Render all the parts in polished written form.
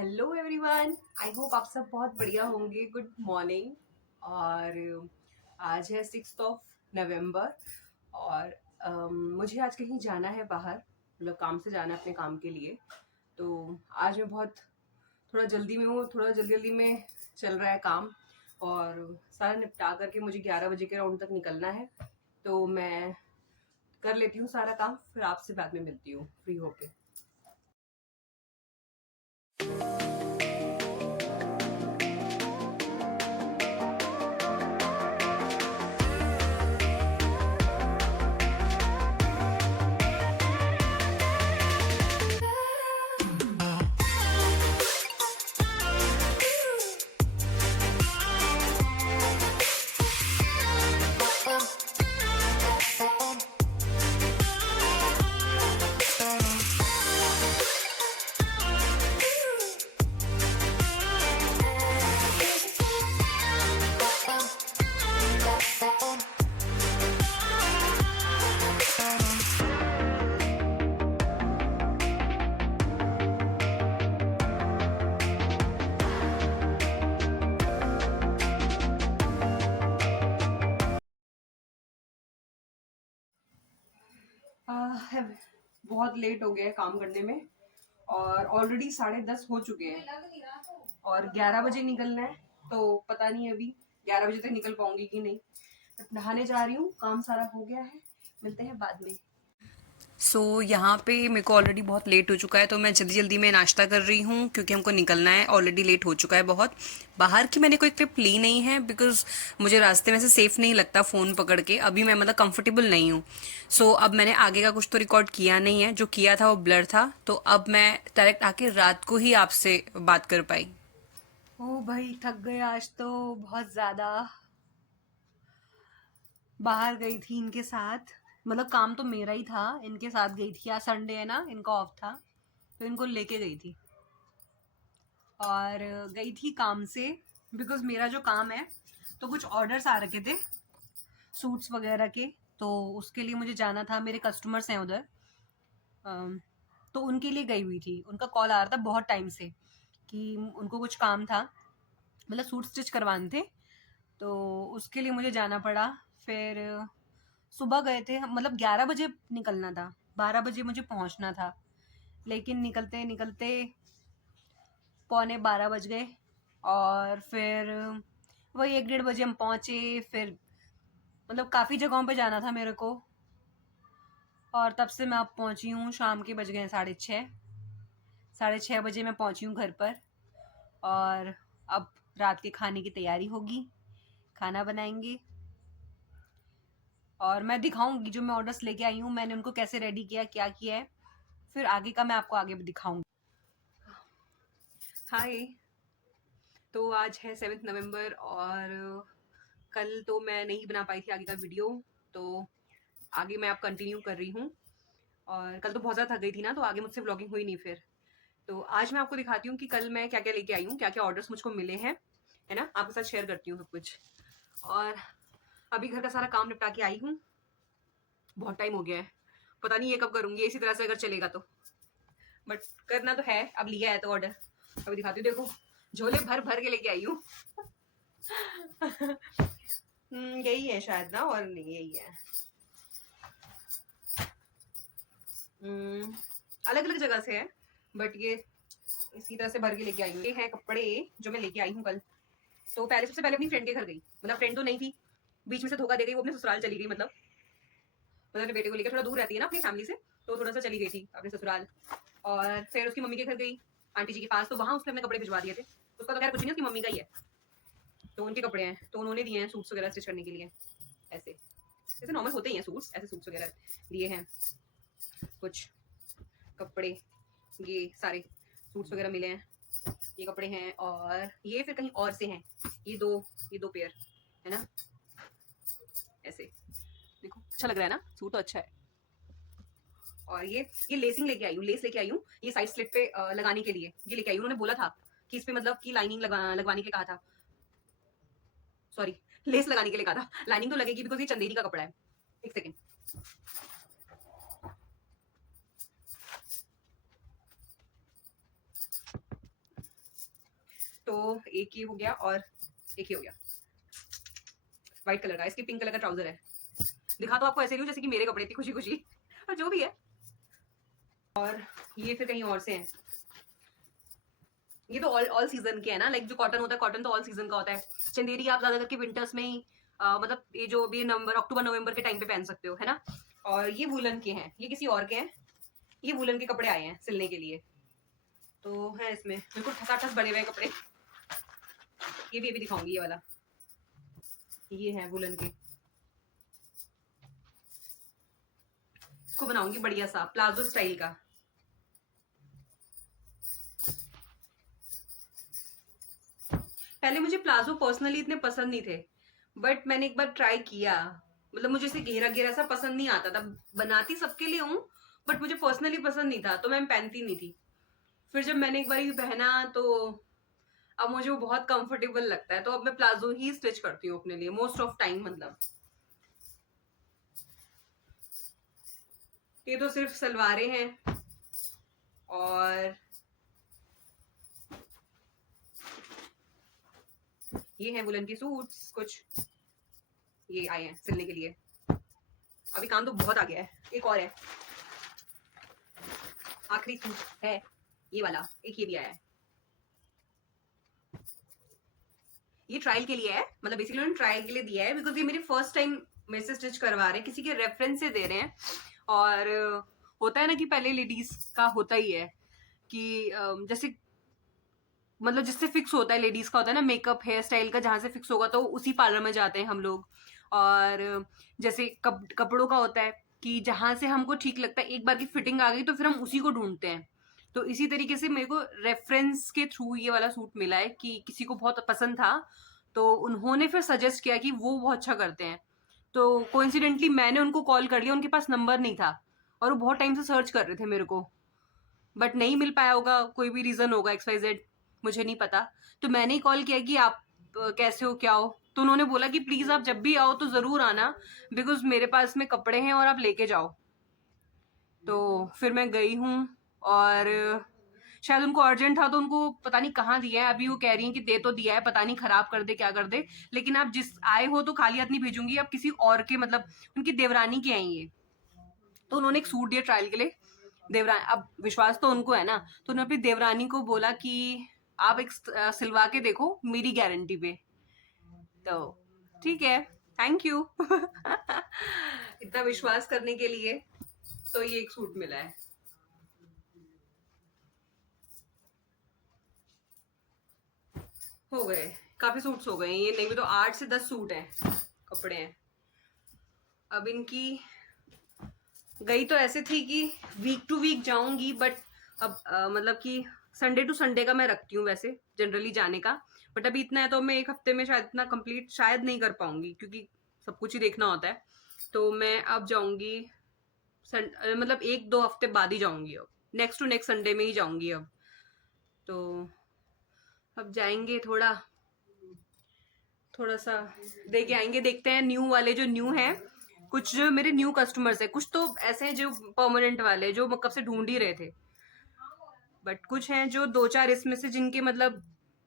Hello everyone, I hope आप सब बहुत बढ़िया होंगे। Good morning. और आज है 6 नवंबर और मुझे आज कहीं जाना है बाहर, मतलब काम से जाना है अपने काम के लिए। तो आज मैं बहुत थोड़ा जल्दी में हूँ, थोड़ा जल्दी जल्दी में चल रहा है काम और सारा निपटा करके मुझे 11 बजे के राउंड तक निकलना है। तो मैं कर लेती हूँ सारा काम, फिर आपसे बाद में मिलती हूँ फ्री होके। है बहुत लेट हो गया है काम करने में और ऑलरेडी 10:30 हो चुके हैं और 11 बजे निकलना है। तो पता नहीं अभी 11 बजे तक निकल पाऊंगी कि नहीं। बट नहाने जा रही हूँ, काम सारा हो गया है, मिलते हैं बाद में। यहाँ पे मेरे को ऑलरेडी बहुत लेट हो चुका है, तो मैं जल्दी जल्दी में नाश्ता कर रही हूँ क्योंकि हमको निकलना है। ऑलरेडी लेट हो चुका है बहुत। बाहर की मैंने कोई ट्रिप ली नहीं है बिकॉज मुझे रास्ते में से सेफ नहीं लगता फ़ोन पकड़ के। अभी मैं मतलब कंफर्टेबल नहीं हूँ। अब मैंने आगे का कुछ तो रिकॉर्ड किया नहीं है, जो किया था वो ब्लर था। तो अब मैं डायरेक्ट आके रात को ही आपसे बात कर पाई। ओ भाई, थक गए आज तो बहुत ज़्यादा। बाहर गई थी इनके साथ, मतलब काम तो मेरा ही था, इनके साथ गई थी। आज संडे है ना, इनका ऑफ था, तो इनको लेके गई थी। और गई थी काम से बिकॉज मेरा जो काम है तो कुछ ऑर्डर्स आ रखे थे सूट्स वगैरह के, तो उसके लिए मुझे जाना था। मेरे कस्टमर्स हैं उधर, तो उनके लिए गई हुई थी। उनका कॉल आ रहा था बहुत टाइम से कि उनको कुछ काम था, मतलब सूट स्टिच करवाने थे, तो उसके लिए मुझे जाना पड़ा। फिर सुबह गए थे, मतलब 11 बजे निकलना था, 12 बजे मुझे पहुंचना था, लेकिन निकलते निकलते 11:45 बज गए। और फिर वही 1 डेढ़ बजे हम पहुंचे। फिर मतलब काफ़ी जगहों पे जाना था मेरे को, और तब से मैं अब पहुंची हूँ। शाम के बज गए हैं 6:30, 6:30 बजे मैं पहुंची हूँ घर पर। और अब रात के खाने की तैयारी होगी, खाना बनाएंगे और मैं दिखाऊंगी जो मैं ऑर्डर्स लेके आई हूँ, मैंने उनको कैसे रेडी किया, क्या किया है। फिर आगे का मैं आपको आगे भी दिखाऊंगी। हाय। तो आज है 7 नवंबर और कल तो मैं नहीं बना पाई थी आगे का वीडियो, तो आगे मैं अब कंटिन्यू कर रही हूँ। और कल तो बहुत ज़्यादा थक गई थी ना, तो आगे मुझसे व्लॉगिंग हुई नहीं फिर। तो आज मैं आपको दिखाती हूँ कि कल मैं क्या क्या लेके आई हूँ, क्या क्या ऑर्डर्स मुझको मिले हैं, है ना। आपके साथ शेयर करती हूँ सब कुछ। और अभी घर का सारा काम निपटा के आई हूँ। बहुत टाइम हो गया है, पता नहीं ये कब करूँगी इसी तरह से अगर चलेगा तो। बट करना तो है, अब लिया है तो ऑर्डर। अभी दिखाती हूँ, देखो झोले भर भर के लेके आई हूँ। यही है शायद ना, और नहीं यही है। अलग अलग जगह से है, बट ये इसी तरह से भर के लेके आई हूँ। ये है कपड़े जो मैं लेके आई हूँ कल। तो पहले सबसे पहले अपनी फ्रेंड के घर गई, मतलब फ्रेंड तो नहीं थी, बीच में से धोखा दे गई, वो अपने ससुराल चली गई। मतलब अपने बेटे को लेकर थोड़ा दूर रहती है ना अपनी फैमिली से, तो थोड़ा सा चली गई थी अपने ससुराल। और फिर उसकी मम्मी के घर गई, आंटी जी के पास, तो वहां उसने अपने कपड़े भिजवा दिए थे। उसका तो खैर कुछ नहीं, उसकी मम्मी का ही है, तो उनके कपड़े हैं, तो उन्होंने दिए हैं सूट्स वगैरह स्टिच करने के लिए। ऐसे जैसे नॉर्मल होते ही हैं सूट्स, ऐसे सूट्स वगैरह दिए हैं। कुछ कपड़े, ये सारे सूट्स वगैरह मिले हैं, ये कपड़े हैं। और ये फिर कहीं और से हैं, ये दो पेयर है ना। ऐसे देखो, अच्छा लग रहा है ना, सूट तो अच्छा है। और ये लेसिंग लेके आई हूँ, लेस लेके आई हूँ, ये साइड स्लिट पे लगाने के लिए ये लेके आई हूँ। उन्होंने बोला था कि इस पे मतलब की लाइनिंग लगवाने के लिए कहा था, सॉरी लेस लगाने के लिए कहा था। लाइनिंग तो लगेगी बिकॉज ये चंदेरी का कपड़ा है। एक सेकेंड। तो एक ये हो गया और एक ये हो गया व्हाइट कलर का। इसकी पिंक कलर का ट्राउजर है। दिखा तो आपको ऐसे नहीं जैसे कि मेरे कपड़े थी खुशी खुशी, और जो भी है। और ये फिर कहीं और से हैं। ये तो ऑल सीजन के है ना, लाइक जो कॉटन होता है, कॉटन तो ऑल सीजन का होता है। चंदेरी आप ज्यादा करके विंटर्स में ही मतलब ये जो भी नवंबर अक्टूबर नवंबर के टाइम पे पहन सकते हो, है ना। और ये वुलन के हैं, ये किसी और के हैं। ये वुलन के कपड़े आए हैं सिलने के लिए, तो है इसमें बिल्कुल ठसाठस बने हुए कपड़े। ये भी अभी दिखाऊंगी, ये वाला, ये है वुलन के। इसको बनाऊंगी बढ़िया सा प्लाजो स्टाइल का। पहले मुझे प्लाजो पर्सनली इतने पसंद नहीं थे, बट मैंने एक बार ट्राई किया। मतलब मुझे इसे घेरा घेरा सा पसंद नहीं आता था। बनाती सबके लिए हूँ, बट मुझे पर्सनली पसंद नहीं था, तो मैं पहनती नहीं थी। फिर जब मैंने एक बार ये पहना तो अब मुझे वो बहुत कंफर्टेबल लगता है, तो अब मैं प्लाजो ही स्टिच करती हूँ अपने लिए मोस्ट ऑफ टाइम। मतलब ये तो सिर्फ सलवारें हैं, और ये हैं वुलन के सूट्स कुछ, ये आए हैं सिलने के लिए। अभी काम तो बहुत आ गया है। एक और है, आखिरी सूट है ये वाला, एक ये भी आया है। ये ट्रायल के लिए है, मतलब बेसिकली उन्होंने ट्रायल के लिए दिया है, बिकॉज ये मेरे फर्स्ट टाइम मेरे से स्टिच करवा रहे हैं, किसी के रेफरेंस से दे रहे हैं। और होता है ना कि पहले लेडीज का होता ही है कि जैसे मतलब जिससे फिक्स होता है, लेडीज का होता है ना मेकअप हेयर स्टाइल का, जहां से फिक्स होगा तो उसी पार्लर में जाते हैं हम लोग। और जैसे कपड़ों का होता है कि जहां से हमको ठीक लगता है, एक बार की फिटिंग आ गई तो फिर हम उसी को ढूंढते हैं। तो इसी तरीके से मेरे को रेफरेंस के थ्रू ये वाला सूट मिला है कि किसी को बहुत पसंद था, तो उन्होंने फिर सजेस्ट किया कि वो बहुत अच्छा करते हैं। तो कोइंसिडेंटली मैंने उनको कॉल कर लिया, उनके पास नंबर नहीं था, और वो बहुत टाइम से सर्च कर रहे थे मेरे को, बट नहीं मिल पाया होगा, कोई भी रीजन होगा XYZ, मुझे नहीं पता। तो मैंने ही कॉल किया कि आप कैसे हो, क्या हो। तो उन्होंने बोला कि प्लीज आप जब भी आओ तो जरूर आना, बिकॉज मेरे पास में कपड़े हैं और आप लेके जाओ। तो फिर मैं गई हूँ, और शायद उनको अर्जेंट था, तो उनको पता नहीं कहाँ दिया है। अभी वो कह रही हैं कि दे तो दिया है, पता नहीं खराब कर दे क्या कर दे, लेकिन आप जिस आए हो तो खाली हाथ नहीं भेजूंगी, आप किसी और के, मतलब उनकी देवरानी के आई है। तो उन्होंने एक सूट दिया ट्रायल के लिए। देवरानी, अब विश्वास तो उनको है ना, तो उन्होंने अपनी देवरानी को बोला कि आप एक सिलवा के देखो मेरी गारंटी पे। तो ठीक है, थैंक यू इतना विश्वास करने के लिए। तो ये एक सूट मिला है। हो गए काफी सूट्स हो गए, ये नहीं भी तो 8 से 10 सूट हैं, कपड़े हैं। अब इनकी गई तो ऐसे थी कि वीक टू वीक जाऊंगी, बट अब मतलब कि संडे टू संडे का मैं रखती हूँ वैसे जनरली जाने का। बट अभी इतना है तो मैं एक हफ्ते में शायद इतना कंप्लीट शायद नहीं कर पाऊंगी, क्योंकि सब कुछ ही देखना होता है। तो मैं अब जाऊंगी मतलब 1-2 हफ्ते बाद ही जाऊंगी, अब नेक्स्ट टू नेक्स्ट संडे में ही जाऊंगी अब। तो अब जाएंगे, थोड़ा थोड़ा सा दे के आएंगे, देखते हैं न्यू वाले जो न्यू हैं, कुछ जो मेरे न्यू कस्टमर्स है, कुछ तो ऐसे हैं जो परमानेंट वाले जो कब से ढूंढ ही रहे थे, बट कुछ हैं जो 2-4 इसमें से जिनके मतलब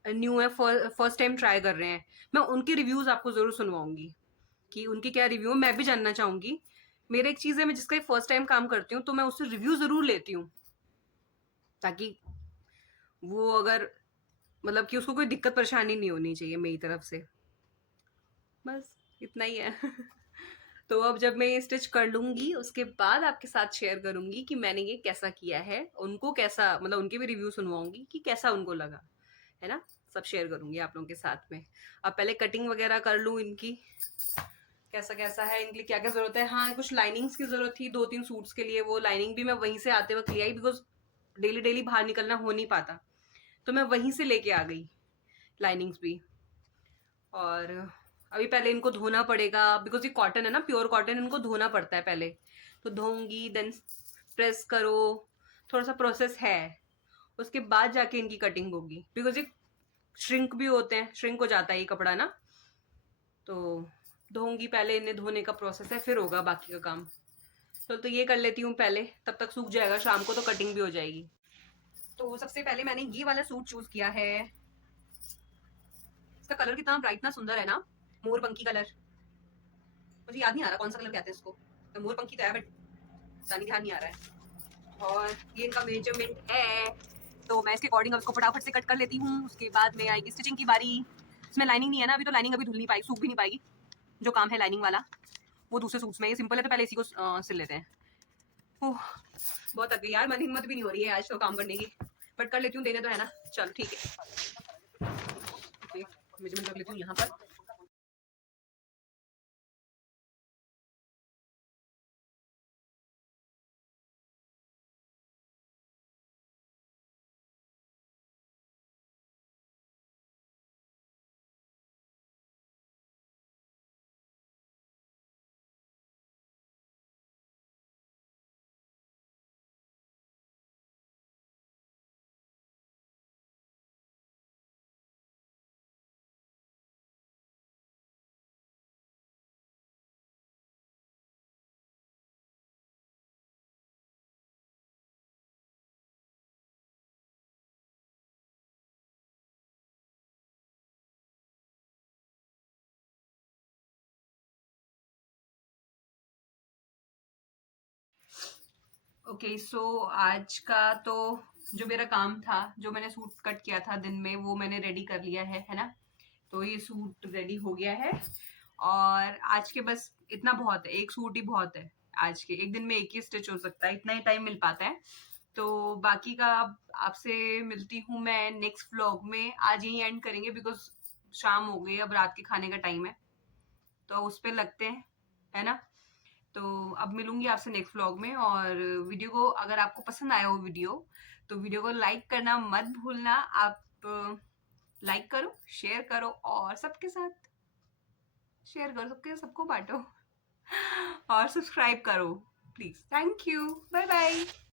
न्यू है, फर्स्ट टाइम ट्राई कर रहे हैं। मैं उनके रिव्यूज आपको जरूर सुनवाऊंगी कि उनके क्या रिव्यू, मैं भी जानना चाहूंगी। मेरा एक चीज है, मैं जिसका फर्स्ट टाइम काम करती हूँ तो मैं उससे रिव्यू जरूर लेती हूँ, ताकि वो अगर मतलब कि उसको कोई दिक्कत परेशानी नहीं होनी चाहिए मेरी तरफ से। बस इतना ही है तो अब जब मैं ये स्टिच कर लूंगी उसके बाद आपके साथ शेयर करूंगी कि मैंने ये कैसा किया है, उनको कैसा, मतलब उनके भी रिव्यू सुनवाऊंगी कि कैसा उनको लगा, है ना। सब शेयर करूंगी आप लोगों के साथ में। अब पहले कटिंग वगैरह कर लूं इनकी, कैसा कैसा है, इनके लिए क्या क्या जरूरत है। हाँ, कुछ लाइनिंग्स की जरूरत थी 2-3 सूट्स के लिए, वो लाइनिंग भी मैं वहीं से आते वक्त ले आई, बिकॉज डेली डेली बाहर निकलना हो नहीं पाता, तो मैं वहीं से लेके आ गई लाइनिंग्स भी। और अभी पहले इनको धोना पड़ेगा, बिकॉज ये कॉटन है ना, प्योर कॉटन, इनको धोना पड़ता है पहले। तो धोऊंगी, देन प्रेस करो, थोड़ा सा प्रोसेस है, उसके बाद जाके इनकी कटिंग होगी, बिकॉज ये श्रिंक भी होते हैं, श्रिंक हो जाता है ये कपड़ा ना। तो धोऊंगी पहले, इन्हें धोने का प्रोसेस है, फिर होगा बाकी का काम। तो ये कर लेती हूँ पहले, तब तक सूख जाएगा, शाम को तो कटिंग भी हो जाएगी। तो सबसे पहले मैंने ये वाला सूट चूज किया है, इसका कलर कितना ब्राइट, इतना सुंदर है ना, मोरपंखी कलर। मुझे याद नहीं आ रहा कौन सा कलर कहते हैं इसको, तो मोरपंखी तो है बट ध्यान नहीं आ रहा है। और ये इनका मेजरमेंट है, तो मैं इसके अकॉर्डिंग इसको फटाफट से कट कर लेती हूँ। उसके बाद में आएगी स्टिचिंग की बारी। इसमें लाइनिंग नहीं है ना अभी, तो लाइनिंग अभी धुल नहीं पाई, सूख भी नहीं पाएगी। जो काम है लाइनिंग वाला वो दूसरे सूट्स में, ये सिंपल है तो पहले इसी को सिल लेते हैं। ओह बहुत थक गई यार, मन हिम्मत भी नहीं हो रही है आज तो काम करने की, बट कर लेती हूँ, देने तो है ना। चलो ठीक है, मेजरमेंट रख लेती हूँ यहाँ पर। ओके सो आज का तो जो मेरा काम था, जो मैंने सूट कट किया था दिन में, वो मैंने रेडी कर लिया है ना। तो ये सूट रेडी हो गया है, और आज के बस इतना बहुत है, एक सूट ही बहुत है। आज के एक दिन में एक ही स्टिच हो सकता है, इतना ही टाइम मिल पाता है। तो बाकी का आपसे मिलती हूँ मैं नेक्स्ट व्लॉग में। आज यही एंड करेंगे बिकॉज शाम हो गई, अब रात के खाने का टाइम है, तो उस पर लगते हैं, है ना। तो अब मिलूंगी आपसे नेक्स्ट व्लॉग में। और वीडियो को अगर आपको पसंद आया हो वीडियो, तो वीडियो को लाइक करना मत भूलना। आप लाइक करो, शेयर करो, और सबके साथ शेयर करो, सबको बांटो और सब्सक्राइब करो please. Thank you, bye bye.